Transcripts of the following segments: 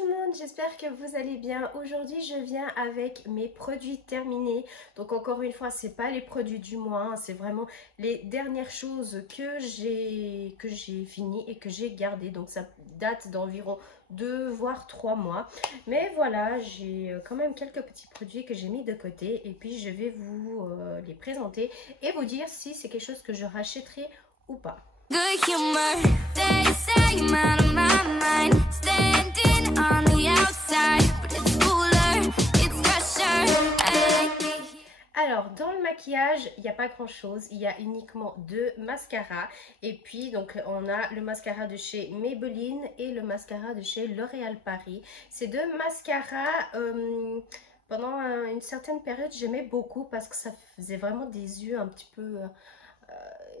tout le monde, j'espère que vous allez bien. Aujourd'hui je viens avec mes produits terminés. Donc encore une fois, c'est pas les produits du mois, hein, c'est vraiment les dernières choses que j'ai fini et que j'ai gardé. Donc ça date d'environ 2 voire 3 mois. Mais voilà, j'ai quand même quelques petits produits que j'ai mis de côté et puis je vais vous les présenter et vous dire si c'est quelque chose que je rachèterai ou pas. Good humor, they say I'm out of my mind, standing on the outside, but it's cooler, it's fresher. Alors, dans le maquillage, il n'y a pas grand chose, il y a uniquement 2 mascaras. Et puis, donc, on a le mascara de chez Maybelline et le mascara de chez L'Oréal Paris. Ces 2 mascaras, pendant une certaine période, j'aimais beaucoup parce que ça faisait vraiment des yeux un petit peu...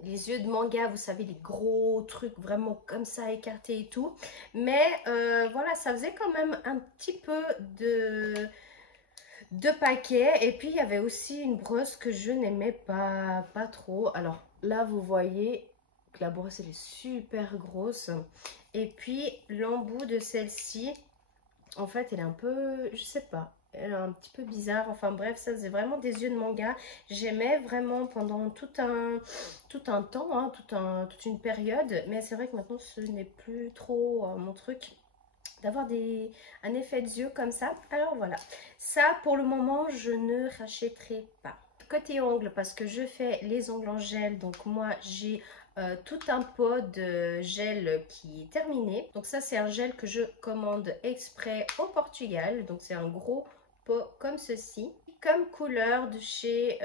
les yeux de manga, vous savez, les gros trucs vraiment comme ça écartés et tout. Mais voilà, ça faisait quand même un petit peu de paquets. Et puis il y avait aussi une brosse que je n'aimais pas trop. Alors là, vous voyez que la brosse elle est super grosse. Et puis l'embout de celle-ci, en fait, elle est un peu, je sais pas, elle est un petit peu bizarre. Enfin bref, ça faisait vraiment des yeux de manga. J'aimais vraiment pendant tout un temps, hein, toute une période. Mais c'est vrai que maintenant, ce n'est plus trop mon truc d'avoir un effet de yeux comme ça. Alors voilà, ça pour le moment, je ne rachèterai pas. Côté ongles, parce que je fais les ongles en gel, donc moi j'ai tout un pot de gel qui est terminé. Donc ça c'est un gel que je commande exprès au Portugal. Donc c'est un gros pot comme ceci. Comme couleur de chez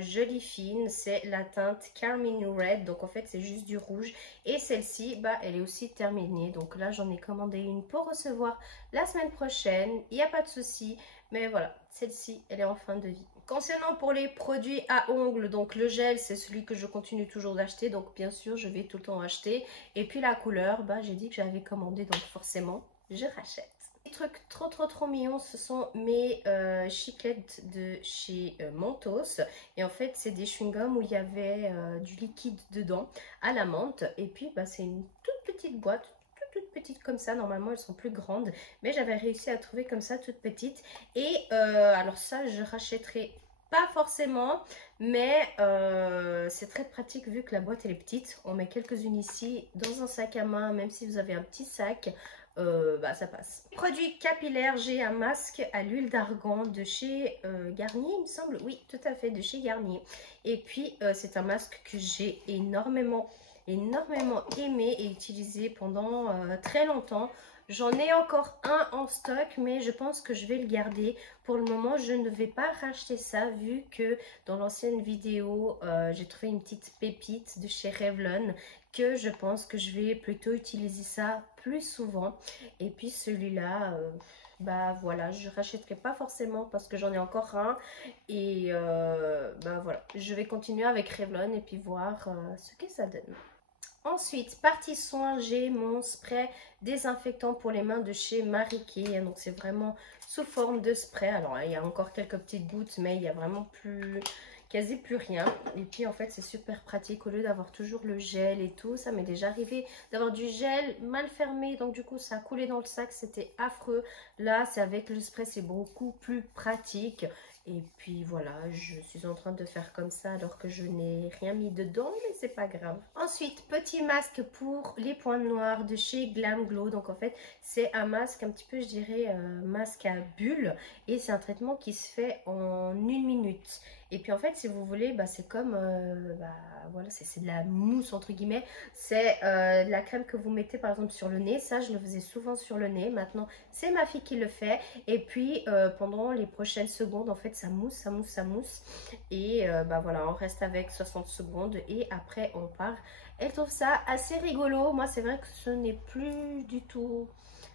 Jolie-Fine, c'est la teinte Carmine Red. Donc en fait c'est juste du rouge. Et celle-ci, bah, elle est aussi terminée. Donc là j'en ai commandé une pour recevoir la semaine prochaine. Il n'y a pas de souci. Mais voilà, celle-ci elle est en fin de vie. Concernant pour les produits à ongles, donc le gel c'est celui que je continue toujours d'acheter, donc bien sûr je vais tout le temps acheter. Et puis la couleur, bah j'ai dit que j'avais commandé, donc forcément je rachète. Les trucs trop mignons, ce sont mes chiclettes de chez Mentos. Et en fait c'est des chewing-gums où il y avait du liquide dedans à la menthe. Et puis bah, c'est une toute petite boîte, toutes petites comme ça. Normalement elles sont plus grandes, mais j'avais réussi à trouver comme ça toutes petites. Et alors ça je rachèterai pas forcément, mais c'est très pratique vu que la boîte elle est petite. On met quelques-unes ici dans un sac à main, même si vous avez un petit sac, bah ça passe. Produit capillaire, j'ai un masque à l'huile d'argan de chez Garnier, il me semble. Oui, tout à fait, de chez Garnier. Et puis c'est un masque que j'ai énormément aimé et utilisé pendant très longtemps. J'en ai encore un en stock, mais je pense que je vais le garder. Pour le moment, je ne vais pas racheter ça, vu que dans l'ancienne vidéo, j'ai trouvé une petite pépite de chez Revlon, que je pense que je vais plutôt utiliser ça plus souvent. Et puis celui-là, bah voilà, je rachèterai pas forcément parce que j'en ai encore un. Et bah voilà, je vais continuer avec Revlon et puis voir ce que ça donne. Ensuite, partie soins, j'ai mon spray désinfectant pour les mains de chez Marie Kay. Donc c'est vraiment sous forme de spray. Alors il y a encore quelques petites gouttes, mais il y a vraiment quasi plus rien. Et puis en fait c'est super pratique au lieu d'avoir toujours le gel et tout. Ça m'est déjà arrivé d'avoir du gel mal fermé, donc du coup ça a coulé dans le sac, c'était affreux. Là c'est avec le spray, c'est beaucoup plus pratique. Et puis voilà, je suis en train de faire comme ça alors que je n'ai rien mis dedans, mais c'est pas grave. Ensuite, petit masque pour les points noirs de chez Glam Glow. Donc en fait, c'est un masque un petit peu, je dirais, masque à bulles. Et c'est un traitement qui se fait en 1 minute. Et puis en fait, si vous voulez, bah, c'est comme, voilà, c'est de la mousse entre guillemets. C'est de la crème que vous mettez par exemple sur le nez. Ça, je le faisais souvent sur le nez. Maintenant, c'est ma fille qui le fait. Et puis pendant les prochaines secondes, en fait, ça mousse. Et bah voilà, on reste avec 60 secondes et après on part. Elle trouve ça assez rigolo. Moi, c'est vrai que ce n'est plus du tout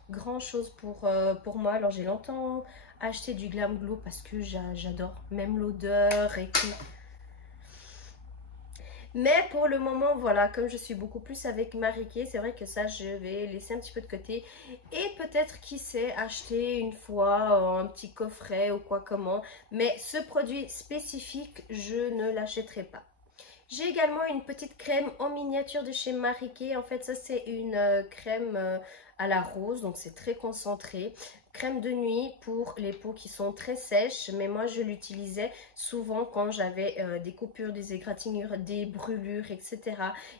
grand chose pour moi. Alors j'ai longtemps acheté du Glam Glow parce que j'adore même l'odeur et tout. Mais pour le moment, voilà, comme je suis beaucoup plus avec Marie Kay, c'est vrai que ça, je vais laisser un petit peu de côté. Et peut-être, qui sait, acheter une fois un petit coffret ou quoi comment. Mais ce produit spécifique, je ne l'achèterai pas. J'ai également une petite crème en miniature de chez Marie Kay. En fait, ça, c'est une crème à la rose, donc c'est très concentré. Crème de nuit pour les peaux qui sont très sèches, mais moi je l'utilisais souvent quand j'avais des coupures, des égratignures, des brûlures, etc.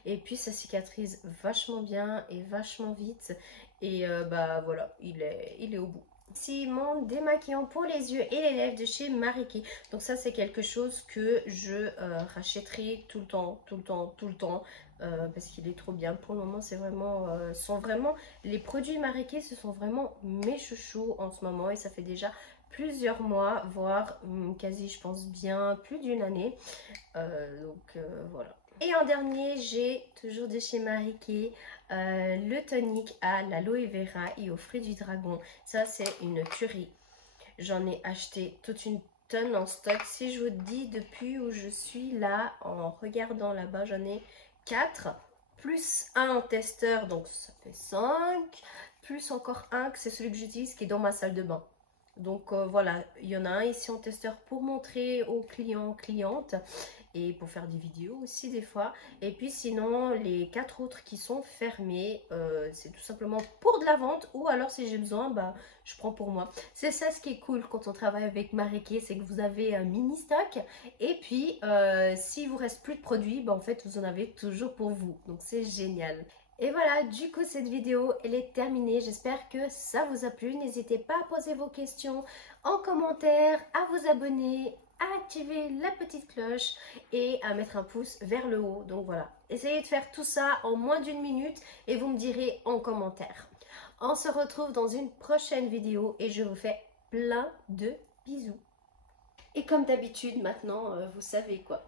Et puis ça cicatrise vachement bien et vachement vite. Et bah voilà, il est au bout. Ciment démaquillant pour les yeux et les lèvres de chez Marie Kay. Donc ça c'est quelque chose que je rachèterai tout le temps, tout le temps, tout le temps. Parce qu'il est trop bien. Pour le moment, c'est vraiment, sont vraiment les produits Marie Kay, ce sont vraiment mes chouchous en ce moment et ça fait déjà plusieurs mois, voire quasi, je pense bien plus d'une année. Voilà. Et en dernier, j'ai toujours de chez Marie Kay le tonique à l'aloe vera et aux fruits du dragon. Ça, c'est une tuerie. J'en ai acheté toute une tonne en stock. Si je vous dis depuis où je suis là, en regardant là-bas, j'en ai 4, plus un en testeur, donc ça fait 5, plus encore un que c'est celui que j'utilise qui est dans ma salle de bain. Donc voilà, il y en a un ici en testeur pour montrer aux clients, clientes et pour faire des vidéos aussi des fois. Et puis sinon, les 4 autres qui sont fermés, c'est tout simplement pour de la vente ou alors si j'ai besoin, bah, je prends pour moi. C'est ça ce qui est cool quand on travaille avec Marie Kay, c'est que vous avez un mini stock et puis s'il vous reste plus de produits, bah, en fait vous en avez toujours pour vous. Donc c'est génial. Et voilà, du coup cette vidéo elle est terminée, j'espère que ça vous a plu, n'hésitez pas à poser vos questions en commentaire, à vous abonner, à activer la petite cloche et à mettre un pouce vers le haut. Donc voilà, essayez de faire tout ça en moins d'une minute et vous me direz en commentaire. On se retrouve dans une prochaine vidéo et je vous fais plein de bisous. Et comme d'habitude maintenant, vous savez quoi.